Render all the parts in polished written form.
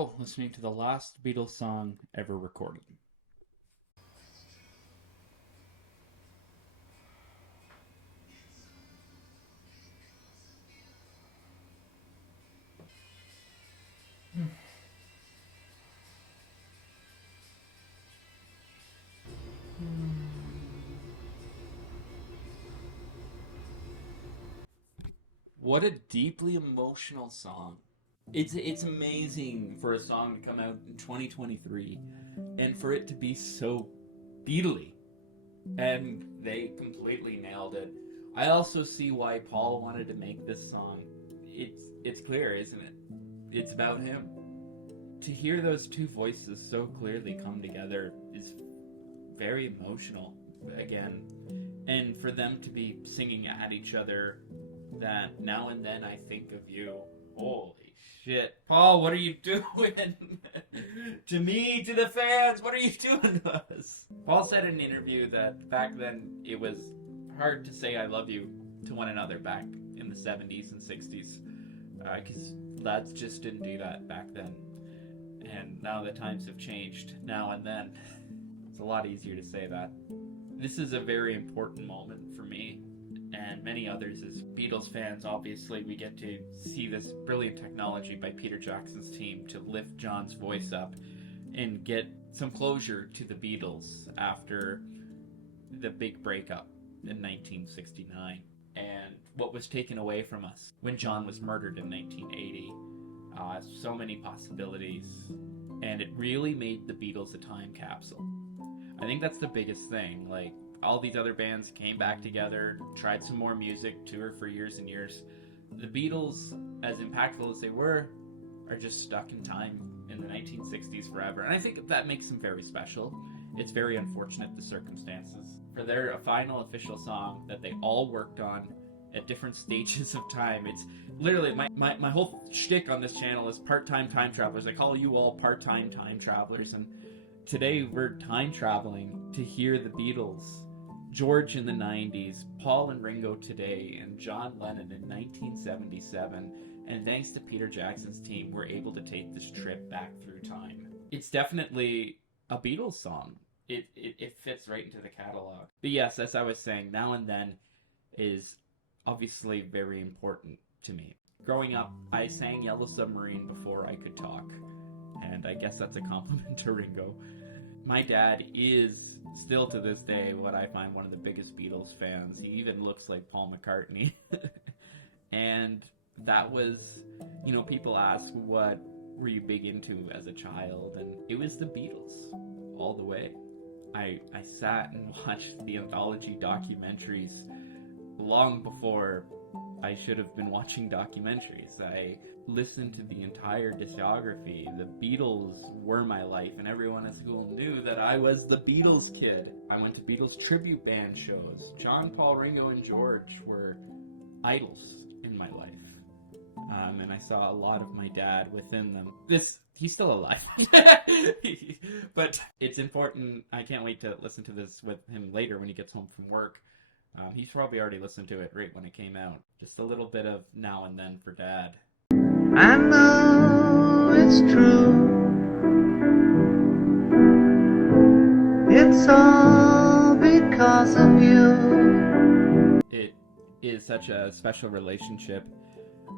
go, listening to the last Beatles song ever recorded. What a deeply emotional song. It's amazing for a song to come out in 2023 and for it to be so Beatle-y. And they completely nailed it. I also see why Paul wanted to make this song. It's clear, isn't it? It's about him. To hear those two voices so clearly come together is very emotional again. And for them to be singing at each other that now and then I think of you. Holy shit. Paul, what are you doing? To me, to the fans, what are you doing to us? Paul said in an interview that back then it was hard to say I love you to one another back in the 70s and 60s. Because lads just didn't do that back then. And now the times have changed. Now and then. It's a lot easier to say that. This is a very important moment for me and many others as Beatles fans. Obviously, we get to see this brilliant technology by Peter Jackson's team to lift John's voice up and get some closure to the Beatles after the big breakup in 1969 and what was taken away from us when John was murdered in 1980. So many possibilities, and it really made the Beatles a time capsule. I think that's the biggest thing. Like, all these other bands came back together, tried some more music, toured for years and years. The Beatles, as impactful as they were, are just stuck in time in the 1960s forever. And I think that makes them very special. It's very unfortunate, the circumstances. For their final official song that they all worked on at different stages of time. It's literally, my whole shtick on this channel is part-time time travelers. I call you all part-time time travelers. And today we're time traveling to hear the Beatles. George in the 90s, Paul and Ringo today, and John Lennon in 1977. And thanks to Peter Jackson's team, we're able to take this trip back through time. It's definitely a Beatles song. It fits right into the catalog. But yes, as I was saying, Now and Then is obviously very important to me. Growing up, I sang Yellow Submarine before I could talk. And I guess that's a compliment to Ringo. My dad is still to this day what I find one of the biggest Beatles fans. He even looks like Paul McCartney. And that was, people ask, what were you big into as a child? And it was the Beatles all the way. I sat and watched the anthology documentaries long before I should have been watching documentaries. I listened to the entire discography. The Beatles were my life, and everyone at school knew that I was the Beatles kid. I went to Beatles tribute band shows. John, Paul, Ringo, and George were idols in my life. And I saw a lot of my dad within them. He's still alive. But it's important. I can't wait to listen to this with him later when he gets home from work. He's probably already listened to it right when it came out. Just a little bit of Now and Then for Dad. I know it's true. It's all because of you. It is such a special relationship.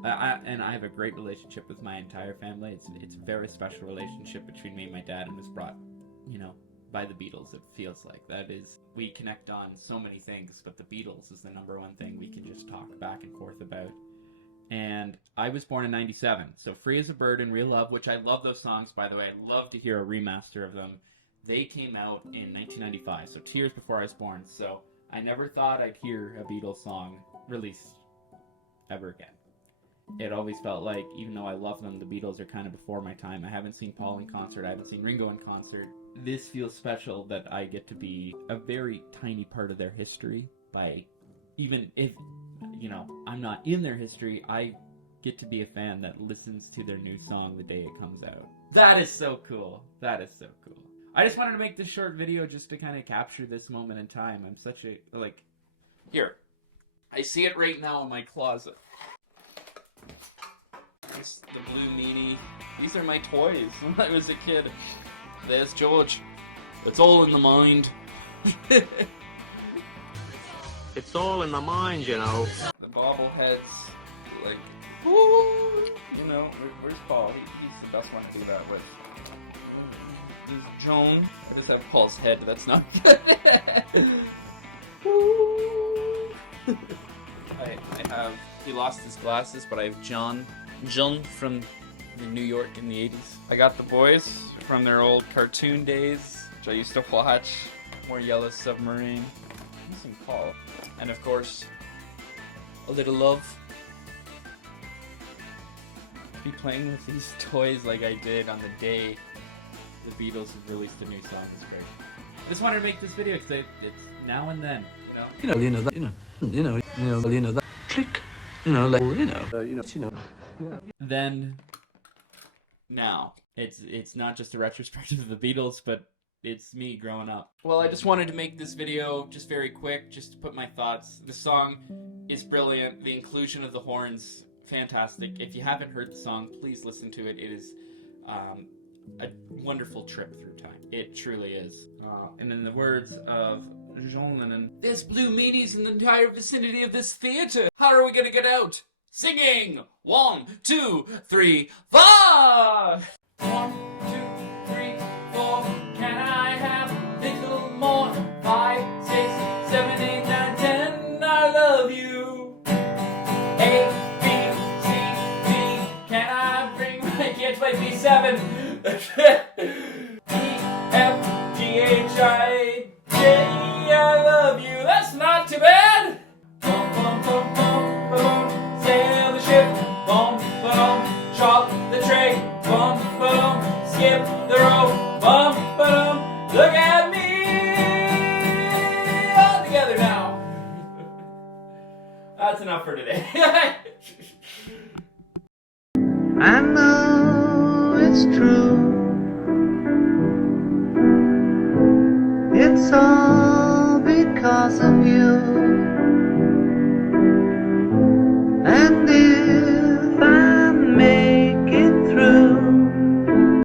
I have a great relationship with my entire family. It's a very special relationship between me and my dad, and was brought, by the Beatles. It feels like that is, we connect on so many things, but the Beatles is the number one thing we can just talk back and forth about. And I was born in 97, so Free as a Bird and Real Love, which I love those songs, by the way. I'd love to hear a remaster of them. They came out in 1995, so 2 years before I was born. So I never thought I'd hear a Beatles song released ever again. It always felt like, even though I love them, the Beatles are kind of before my time. I haven't seen Paul in concert. I haven't seen Ringo in concert. This feels special that I get to be a very tiny part of their history by, even if, I'm not in their history, I get to be a fan that listens to their new song the day it comes out. That is so cool. That is so cool. I just wanted to make this short video just to kind of capture this moment in time. I'm such a, here. I see it right now in my closet. It's the blue meanie. These are my toys when I was a kid. There's George. It's all in the mind. It's all in the mind, you know. The bobbleheads, like, woo, you know, where's Paul? He's the best one to do that with. There's Joan. I just have Paul's head, that's not good. Woo. I have, he lost his glasses, but I have John from New York in the 80s. I got the boys from their old cartoon days, which I used to watch. More Yellow Submarine. Some Paul. And of course, a little love. Be playing with these toys like I did on the day the Beatles had released a new song is great. I just wanted to make this video because it's now and then, you know. That click, Then, now, it's not just a retrospective of the Beatles, but it's me growing up. Well, I just wanted to make this video just very quick, just to put my thoughts. The song is brilliant. The inclusion of the horns, fantastic. If you haven't heard the song, please listen to it. It is a wonderful trip through time. It truly is. And in the words of John Lennon, there's blue meanies in the entire vicinity of this theater. How are we gonna get out? Singing! 1, 2, 3, 4! 1, 2, 3, 4. Can I have a little more? 5, 6, 7, 8, 9, 10. I love you. A, B, C, D. Can I bring my kids by B7? E, F, G, H, I, J. I love you. That's not too bad. Boom, boom, boom, boom, boom. Sail the ship. Boom, boom. Chop the tray. Boom, boom. Skip the rope. Boom, boom. Look at me. All together now. That's enough for today. I know it's true. It's all